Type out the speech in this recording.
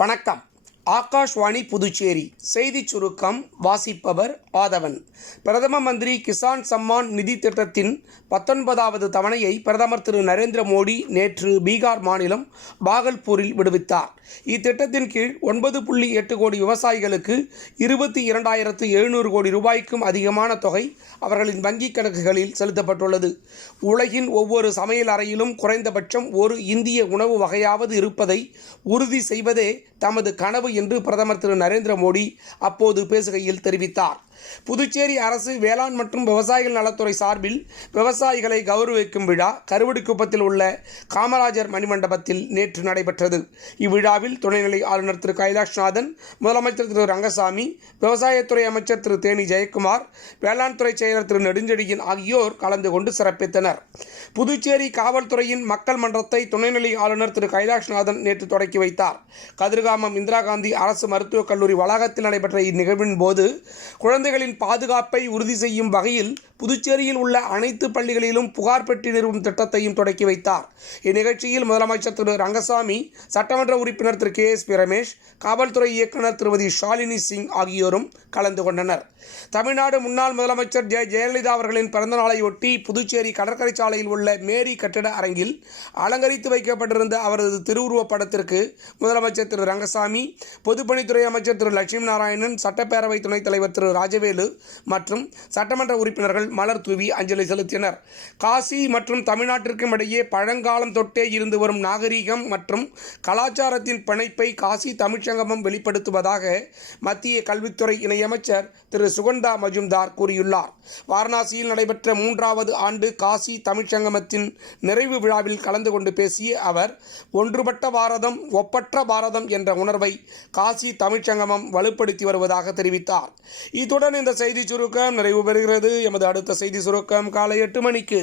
வணக்கம். ஆகாஷ்வாணி புதுச்சேரி செய்திச் சுருக்கம் வாசிப்பவர் ஆதவன். பிரதம மந்திரி கிசான் சம்மான் நிதி திட்டத்தின் 19வது தவணையை பிரதமர் திரு நரேந்திர மோடி நேற்று பீகார் மாநிலம் பாகல்பூரில் விடுவித்தார். இத்திட்டத்தின் கீழ் 9.8 கோடி விவசாயிகளுக்கு 22,700 கோடி ரூபாய்க்கும் அதிகமான தொகை அவர்களின் வங்கிக் கணக்குகளில் செலுத்தப்பட்டுள்ளது. உலகின் ஒவ்வொரு சமையல் அறையிலும் குறைந்தபட்சம் ஒரு இந்திய உணவு வகையாவது இருப்பதை உறுதி செய்வதே தமது கனவு என்று பிரதமர் திரு நரேந்திர மோடி அப்போது பேசுகையில் தெரிவித்தார். புதுச்சேரி அரசு வேளாண் மற்றும் விவசாயிகள் நலத்துறை சார்பில் விவசாயிகளை கௌரவிக்கும் விழா கருவடிக்குப்பத்தில் உள்ள காமராஜர் மணிமண்டபத்தில் நேற்று நடைபெற்றது. இவ்விழாவில் துணைநிலை ஆளுநர் திரு கைலாஷ்நாதன், முதலமைச்சர் திரு ரங்கசாமி, விவசாயத்துறை அமைச்சர் திரு தேனி ஜெயக்குமார், வேளாண் துறை செயலர் திரு நெடுஞ்செழியன் ஆகியோர் கலந்து கொண்டு சிறப்பித்தனர். புதுச்சேரி காவல்துறையின் மக்கள் மன்றத்தை துணைநிலை ஆளுநர் திரு கைலாஷ்நாதன் நேற்று தொடக்கி வைத்தார். கதிர்காமம் இந்திரா காந்தி அரசு மருத்துவக் கல்லூரி வளாகத்தில் நடைபெற்ற இந்நிகழ்வின் போது குழந்தைகளின் பாதுகாப்பை உறுதி செய்யும் வகையில் புதுச்சேரியில் உள்ள அனைத்து பள்ளிகளிலும் புகார் பெட்டி நிறுவும் திட்டத்தையும் தொடக்கி வைத்தார். இந்நிகழ்ச்சியில் முதலமைச்சர் திரு ரங்கசாமி, சட்டமன்ற உறுப்பினர் திரு KSP ரமேஷ், காவல்துறை இயக்குநர் திருமதி ஷாலினி சிங் ஆகியோரும் கலந்து கொண்டனர். தமிழ்நாடு முன்னாள் முதலமைச்சர் ஜெயலலிதா அவர்களின் பிறந்தநாளையொட்டி புதுச்சேரி கடற்கரை சாலையில் உள்ள மேரி கட்டிட அரங்கில் அலங்கரித்து வைக்கப்பட்டிருந்த அவரது திருவுருவப் படத்திற்கு முதலமைச்சர் திரு ரங்கசாமி, பொதுப்பணித்துறை அமைச்சர் திரு லட்சுமி நாராயணன், சட்டப்பேரவை துணைத் தலைவர் திரு ராஜவேலு மற்றும் சட்டமன்ற உறுப்பினர்கள் மலர் தூவி அஞ்சலி செலுத்தினர். காசி மற்றும் தமிழ்நாட்டிற்கும் இடையே பழங்காலம் தொட்டே இருந்து வரும் நாகரீகம் மற்றும் கலாச்சாரத்தின் பிணைப்பை காசி தமிழ்ச்சங்கமம் வெளிப்படுத்துவதாக மத்திய கல்வித்துறை இணையமைச்சர் திரு சுகந்தா மஜும்தார் கூறியுள்ளார். வாரணாசியில் நடைபெற்ற 3வது ஆண்டு காசி தமிழ்ச்சங்கமத்தின் நிறைவு விழாவில் கலந்து கொண்டு பேசிய அவர், ஒன்றுபட்ட பாரதம், ஒப்பற்ற பாரதம் என்ற உணர்வை காசி தமிழ்ச்சங்கமம் வலுப்படுத்தி வருவதாக தெரிவித்தார். இத்துடன் இந்த செய்தி சுருக்கம் நிறைவு பெறுகிறது. எமது அடுத்த செய்தி சுருக்கம் காலை 8 மணிக்கு.